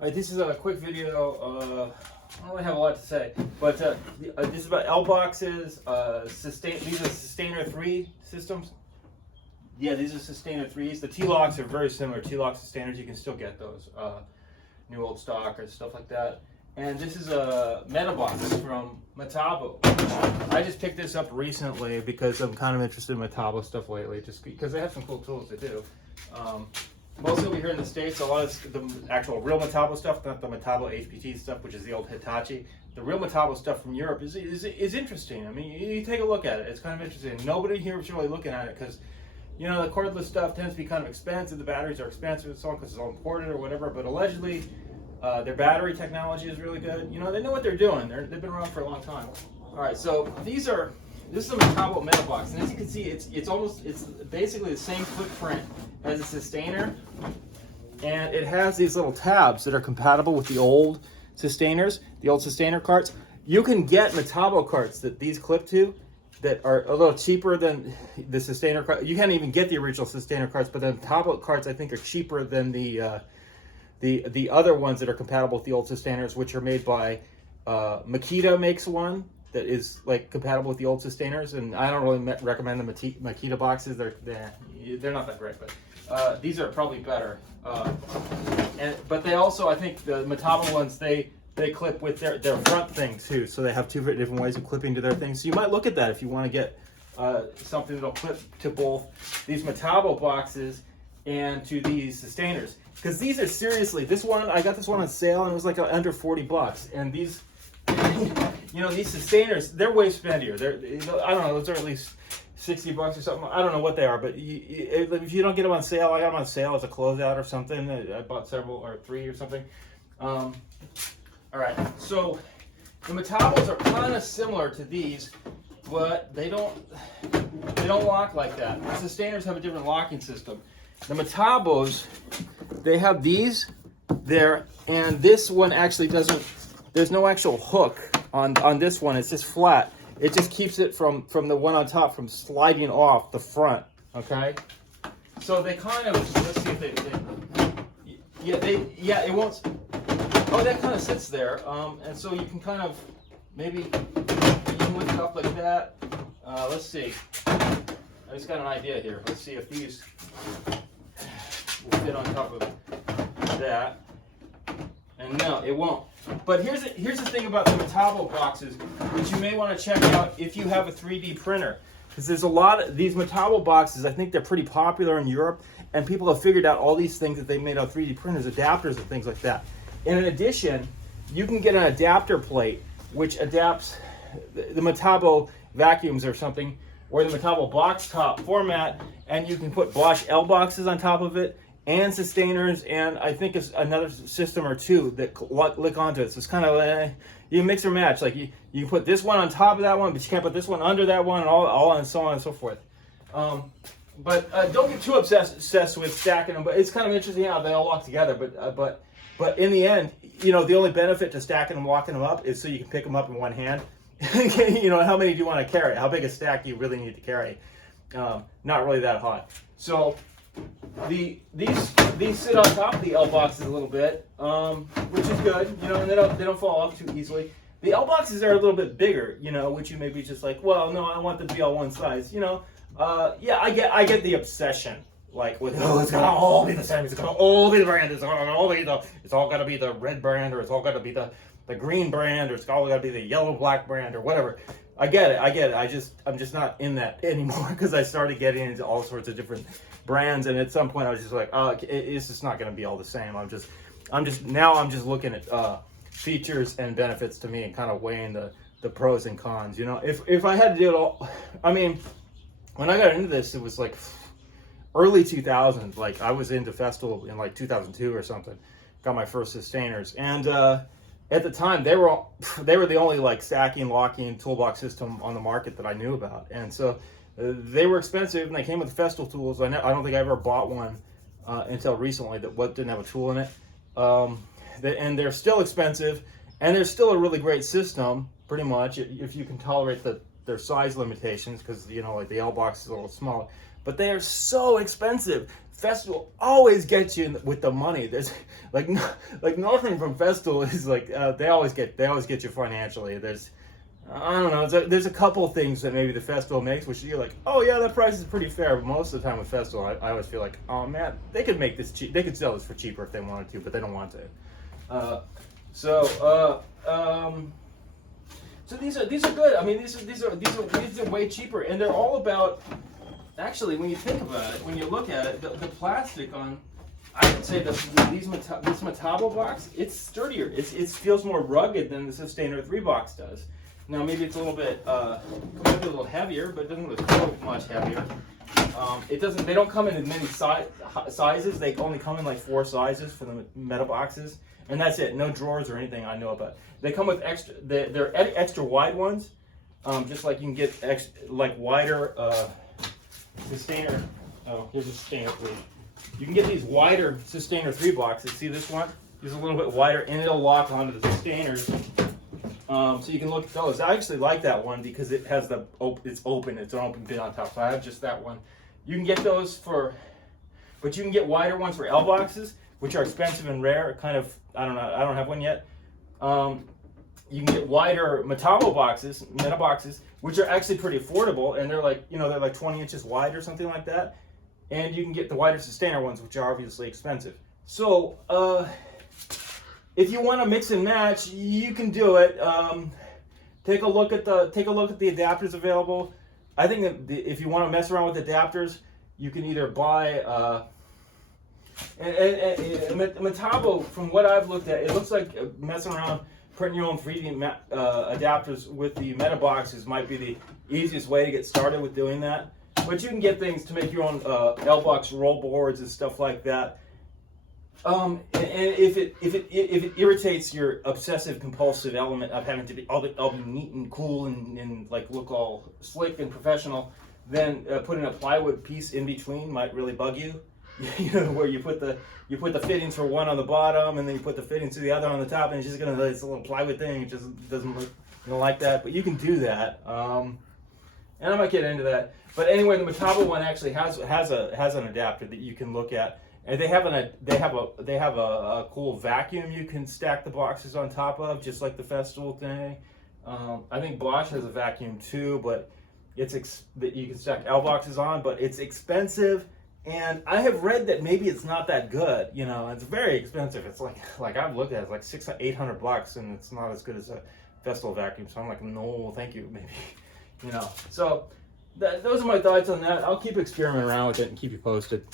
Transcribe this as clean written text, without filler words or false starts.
All right, this is a quick video. I don't really have a lot to say, but this is about L-BOXXes. These are Systainer 3 systems. Yeah, these are Systainer 3s. The T-locks are very similar. T-lock Systainers, you can still get those. New old stock or stuff like that. And this is a Metabox from Metabo. I just picked this up recently because I'm kind of interested in Metabo stuff lately, just because they have some cool tools to do. Mostly over here in the States, a lot of the actual real Metabo stuff, not the Metabo HPT stuff, which is the old Hitachi. The real Metabo stuff from Europe is interesting. I mean, you take a look at it. It's kind of interesting. Nobody here is really looking at it because, you know, the cordless stuff tends to be kind of expensive. The batteries are expensive and so on because it's all imported or whatever. But allegedly, their battery technology is really good. You know, they know what they're doing. They've been around for a long time. All right, so this is a Metabo Metabox, and as you can see, it's basically the same footprint as a Systainer, and it has these little tabs that are compatible with the old Systainers, the old Systainer carts. You can get Metabo carts that these clip to that are a little cheaper than the Systainer cart. You can't even get the original Systainer carts, but the Metabo carts I think are cheaper than the other ones that are compatible with the old Systainers, which are made by Makita makes one that is like compatible with the old Systainers, and I don't really recommend the Makita boxes. They're not that great, but these are probably better. But they also, I think the Metabo ones, they clip with their front thing too, so they have two different ways of clipping to their things. So you might look at that if you want to get something that'll clip to both these Metabo boxes and to these Systainers. Because these are seriously, I got this one on sale and it was like under 40 bucks. And these, you know, these Systainers, they're way spendier. I don't know, those are at least 60 bucks or something. I don't know what they are, but if you don't get them on sale, I got them on sale as a closeout or something. I bought several, or 3 or something. All right, so the Metabos are kind of similar to these, but they don't lock like that. The Systainers have a different locking system. The Metabos, they have these there, and this one actually doesn't, there's no actual hook on this one. It's just flat. It just keeps it from the one on top from sliding off the front, okay? So they kind of, let's see if yeah, it won't, oh, that kind of sits there. And so you can kind of, maybe you can lift it up like that. Let's see. I just got an idea here. Let's see if these will fit on top of that. And no, it won't. But here's the thing about the Metabo boxes, which you may want to check out if you have a 3D printer. Because there's a lot of these Metabo boxes, I think they're pretty popular in Europe, and people have figured out all these things that they made on 3D printers, adapters and things like that. And in addition, you can get an adapter plate, which adapts the Metabo vacuums or something, or the Metabo box top format, and you can put Bosch L-BOXXes on top of it, and Systainers, and I think it's another system or two that lick onto it. So it's kind of, you mix or match. Like you can put this one on top of that one, but you can't put this one under that one, and all and so on and so forth. But don't get too obsessed with stacking them. But it's kind of interesting how they all walk together. But in the end, you know, the only benefit to stacking them, walking them up, is so you can pick them up in one hand. You know, how many do you want to carry? How big a stack do you really need to carry? Not really that hot. So these sit on top of the L-BOXXes a little bit, which is good. You know, and they don't fall off too easily. The L-BOXXes are a little bit bigger, you know, which you may be just like, well, no, I want them to be all one size. You know, yeah, I get the obsession. Like with, oh, it's gonna all be the same. It's gonna all be the brand. It's all gotta be the red brand, or it's all gotta be the green brand, or it's all gotta be the yellow-black brand, or whatever. I get it. I'm just not in that anymore because I started getting into all sorts of different brands, and at some point I was just like, oh, it's just not gonna be all the same. I'm just looking at features and benefits to me and kind of weighing the pros and cons. You know, if I had to do it all, I mean, when I got into this, it was like early 2000s. Like I was into Festool in like 2002 or something. Got my first Systainers, and at the time they were the only like stacking, locking toolbox system on the market that I knew about, and so they were expensive, and they came with the Festool tools. I don't think I ever bought one until recently that didn't have a tool in it. And they're still expensive, and they're still a really great system, pretty much, if you can tolerate their size limitations, because, you know, like the L-BOXX is a little small. but they are so expensive. Festool always gets you with the money. There's like nothing from Festool is like they always get you financially. There's I don't know. There's a couple things that maybe the Festool makes, which you're like, oh yeah, that price is pretty fair. But most of the time with Festool, I always feel like, oh man, they could make this cheap. They could sell this for cheaper if they wanted to, but they don't want to. So these are good. I mean, these are way cheaper, and they're all about. Actually, when you think about it, when you look at it, the plastic on, I would say this Metabo box, it's sturdier. It feels more rugged than the Systainer 3 box does. Now maybe it's a little bit, might be a little heavier, but it doesn't really feel much heavier. It doesn't. They don't come in as many sizes. They only come in like 4 sizes for the Metaboxes, and that's it. No drawers or anything I know about. They come with extra. They're extra wide ones, just like you can get like wider Systainer. Oh, here's a Systainer 3. You can get these wider Systainer 3 boxes. See this one? It's a little bit wider, and it'll lock onto the Systainers. So you can look at those. I actually like that one because it has it's open. It's an open bit on top. So I have just that one. You can get those but you can get wider ones for L-BOXXes, which are expensive and rare. Kind of, I don't know. I don't have one yet. You can get wider Metabo Metaboxes, which are actually pretty affordable, and they're like, they're like 20 inches wide or something like that. And you can get the wider Systainer ones, which are obviously expensive. So, if you want to mix and match, you can do it. Take a look at the adapters available. I think that if you want to mess around with adapters, you can either buy Metabo. From what I've looked at, it looks like messing around, printing your own 3D adapters with the Metaboxes might be the easiest way to get started with doing that. But you can get things to make your own L-BOXX roll boards and stuff like that. And if it irritates your obsessive compulsive element of having to be all be neat and cool and like look all slick and professional, then putting a plywood piece in between might really bug you. Where you put the fittings for one on the bottom and then you put the fittings to the other on the top, and it's just it's a little plywood thing. It just doesn't look like that. But you can do that. And I might get into that. But anyway, the Metabo one actually has an adapter that you can look at. And they have a cool vacuum you can stack the boxes on top of, just like the Festool thing. I think Bosch has a vacuum too, but that you can stack L-BOXXes on, but it's expensive. And I have read that maybe it's not that good. It's very expensive. It's like I've looked at it, it's like $600-800, and it's not as good as a Festool vacuum. So I'm like, no, thank you, maybe. So those are my thoughts on that. I'll keep experimenting around with it and keep you posted.